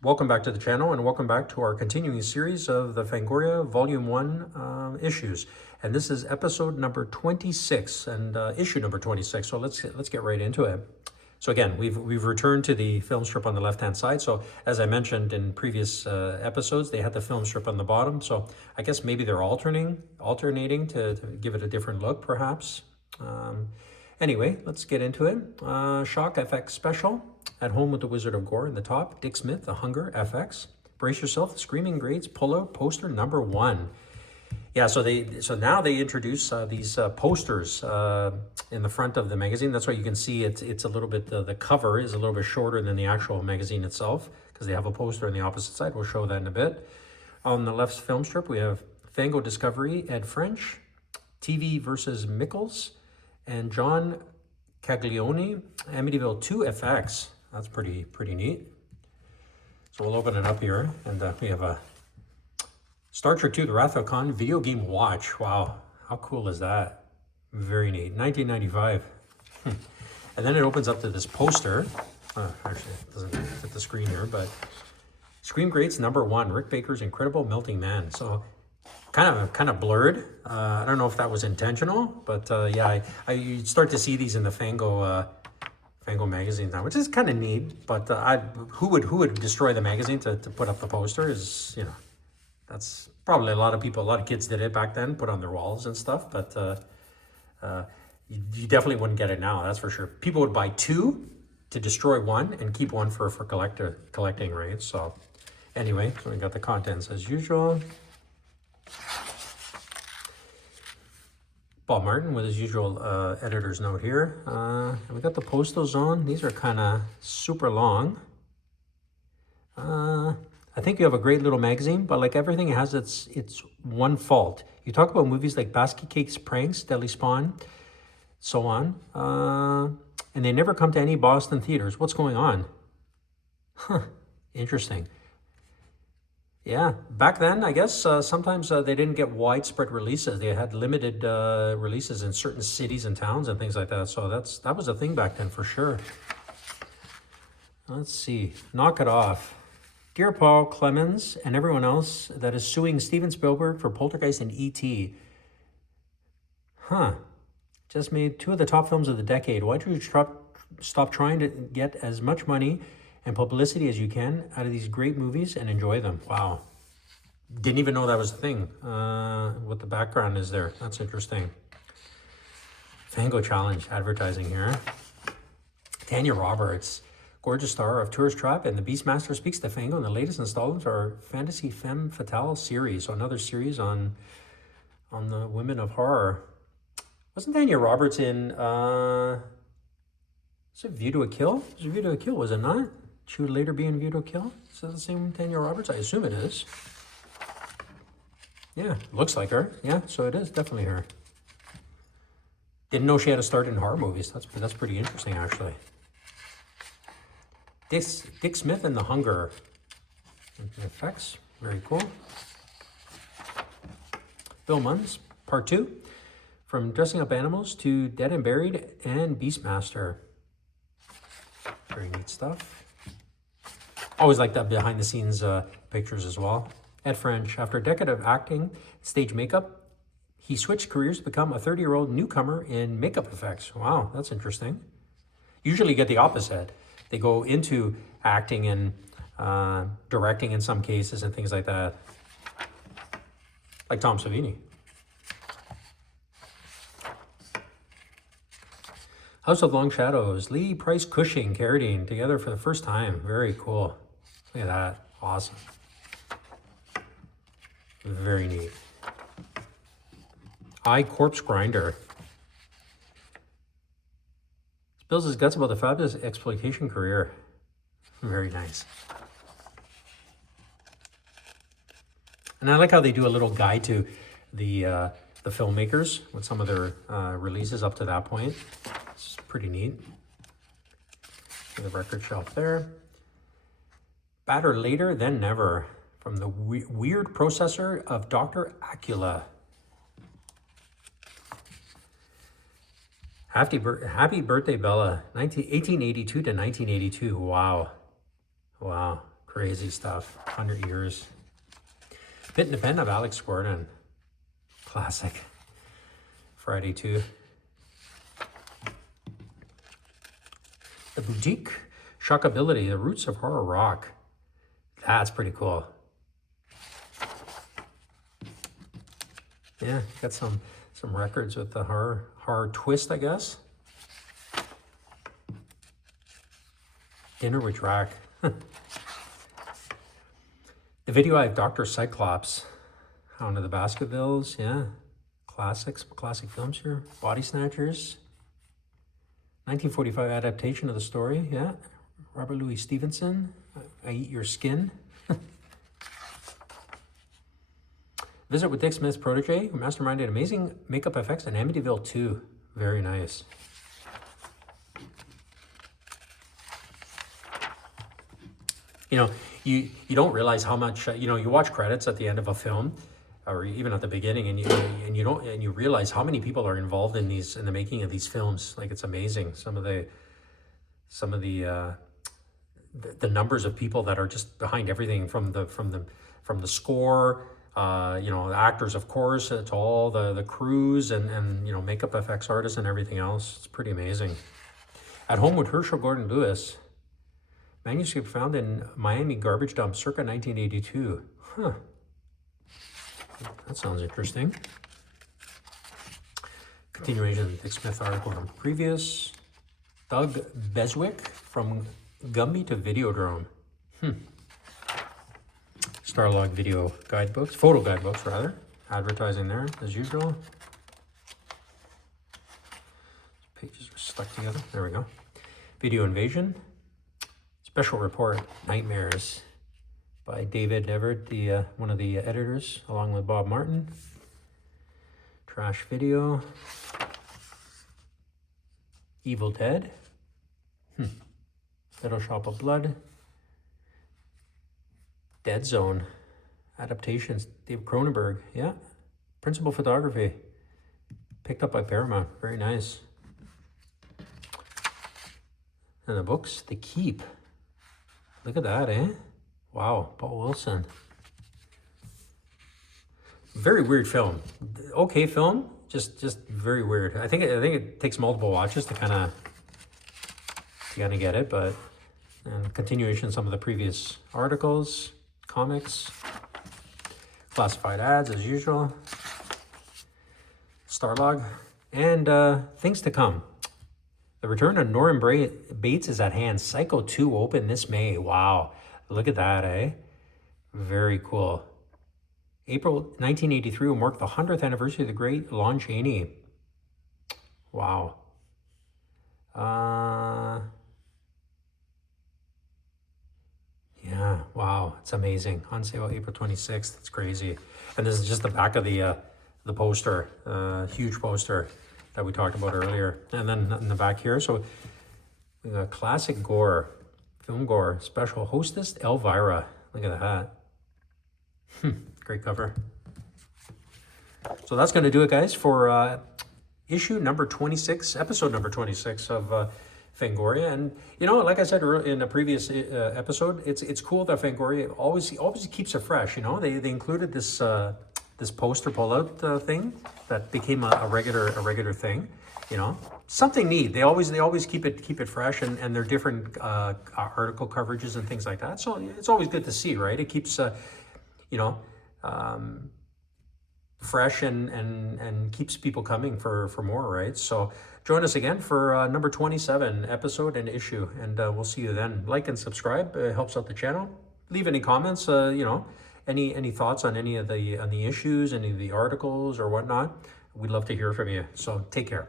Welcome back to the channel and welcome back to our continuing series of the Fangoria Volume 1 issues. And this is episode number 26 and issue number 26. So let's get right into it. So again, we've returned to the film strip on the left-hand side. So as I mentioned in previous episodes, they had the film strip on the bottom. So I guess maybe they're alternating to give it a different look, perhaps. Anyway, let's get into it. Shock FX Special. At Home with the Wizard of Gore in the top. Dick Smith, The Hunger FX. Brace Yourself, The Screaming Grades Pullout Poster number 1. Yeah, so now they introduce these posters in the front of the magazine. That's why you can see it's a little bit, the cover is a little bit shorter than the actual magazine itself because they have a poster on the opposite side. We'll show that in a bit. On the left film strip, we have Fango Discovery, Ed French, TV versus Mickles, and John Caglione, Amityville 2 FX. That's pretty neat. So we'll open it up here, and we have a Star Trek II: The Wrath of Khan video game watch. Wow, how cool is that? Very neat. 1995. And then it opens up to this poster. Actually, it doesn't fit the screen here, but Scream Greats number 1, Rick Baker's Incredible Melting Man. So kind of blurred. I don't know if that was intentional, but yeah, you start to see these in the Fango magazine now, which is kind of neat. But who would destroy the magazine to put up the poster is, that's probably a lot of kids did it back then, put on their walls and stuff. But you definitely wouldn't get it now, that's for sure. People would buy 2 to destroy 1 and keep 1 for collecting, right? So anyway, so we got the contents as usual. Bob Martin with his usual editor's note here. And we got the postal zone. These are kind of super long. I think you have a great little magazine, but like everything, it has its one fault. You talk about movies like Basket Cakes, Pranks, Deadly Spawn, so on, and they never come to any Boston theaters. What's going on? Huh, interesting. Yeah, back then, I guess sometimes they didn't get widespread releases. They had limited releases in certain cities and towns and things like that. So that was a thing back then for sure. Let's see. Knock It Off. Dear Paul Clemens and everyone else that is suing Steven Spielberg for Poltergeist and E.T. Just made 2 of the top films of the decade. Why don't you stop trying to get as much money and publicity as you can out of these great movies and enjoy them? Wow. Didn't even know that was a thing. What the background is there. That's interesting. Fango Challenge advertising here. Tanya Roberts, gorgeous star of Tourist Trap and The Beastmaster, speaks to Fango in the latest installments of our Fantasy Femme Fatale series. So another series on the women of horror. Wasn't Tanya Roberts in is it View to a Kill? Is it View to a Kill, was it not? She would later be in View to a Kill? Is that the same Tanya Roberts? I assume it is. Yeah, looks like her. Yeah, so it is definitely her. Didn't know she had a start in horror movies. That's pretty interesting, actually. Dick Smith and The Hunger. Effects, very cool. Bill Munn's Part 2. From Dressing Up Animals to Dead and Buried and Beastmaster. Very neat stuff. Always like that behind the scenes pictures as well. Ed French, after a decade of acting, stage makeup, he switched careers to become a 30-year-old newcomer in makeup effects. Wow, that's interesting. Usually you get the opposite. They go into acting and directing in some cases and things like that. Like Tom Savini. House of Long Shadows, Lee Price Cushing, Carradine, together for the first time. Very cool. Look at that. Awesome. Very neat. Corpse Grinder. Spills his guts about the fabulous exploitation career. Very nice. And I like how they do a little guide to the filmmakers with some of their releases up to that point. It's pretty neat. The record shelf there. Better Later Than Never from the Weird Processor of Dr. Acula. Happy Birthday, Bella. 1882 to 1982. Wow. Wow. Crazy stuff. 100 years. Bit Independent of Alex Gordon. Classic. Friday 2. The Boutique. Shockability. The Roots of Horror Rock. That's pretty cool. Yeah, got some records with the horror twist, I guess. Dinner with Drac. The Video Eye of Dr. Cyclops. Hound of the Baskervilles, yeah. Classic films here. Body Snatchers. 1945 adaptation of the story, yeah. Robert Louis Stevenson. I Eat Your Skin. Visit with Dick Smith's protege, who masterminded amazing makeup effects in Amityville 2. Very nice. You know, you don't realize how much, you know, you watch credits at the end of a film, or even at the beginning, and you realize how many people are involved in the making of these films. Like, it's amazing. Some of the numbers of people that are just behind everything, from the score, you know, the actors, of course, to all the crews and you know, makeup effects artists and everything else. It's pretty amazing. At Home with Herschel Gordon Lewis. Manuscript found in Miami garbage dump circa 1982. Huh. That sounds interesting. Continuation of the Dick Smith article from previous. Doug Beswick, From Gumby to Videodrome. Starlog video guidebooks, photo guidebooks rather. Advertising there as usual. Pages are stuck together. There we go. Video Invasion. Special Report, Nightmares, by David Everett, one of the editors, along with Bob Martin. Trash Video. Evil Dead. Little Shop of Blood. Dead Zone. Adaptations, Dave Cronenberg, yeah. Principal Photography. Picked up by Paramount, very nice. And the books, The Keep. Look at that, eh? Wow, Paul Wilson. Very weird film. Okay film, just very weird. I think it takes multiple watches to kind of get it, but and continuation of some of the previous articles, comics, classified ads as usual, Starlog, and things to come. The return of Norman Bates is at hand. Psycho 2 open this May. Wow. Look at that, eh? Very cool. April 1983 will mark the 100th anniversary of the great Lon Chaney. Wow. Yeah, wow. It's amazing. On sale April 26th. It's crazy. And this is just the back of the poster. Huge poster that we talked about earlier. And then in the back here, so we got classic gore, film gore, special hostess Elvira. Look at that. Great cover. So that's going to do it, guys, for issue number 26, episode number 26 of Fangoria. And, you know, like I said in a previous episode, it's cool that Fangoria always keeps it fresh. You know, they included this this poster pull-out thing that became a regular thing. You know, something neat. They always keep it fresh, and they're different article coverages and things like that. So it's always good to see, right? It keeps you know, fresh and keeps people coming for more, right? So join us again for number 27 episode and issue, and we'll see you then. Like and subscribe, it helps out the channel. Leave any comments, you know, any thoughts on any of the issues, any of the articles or whatnot. We'd love to hear from you. So take care.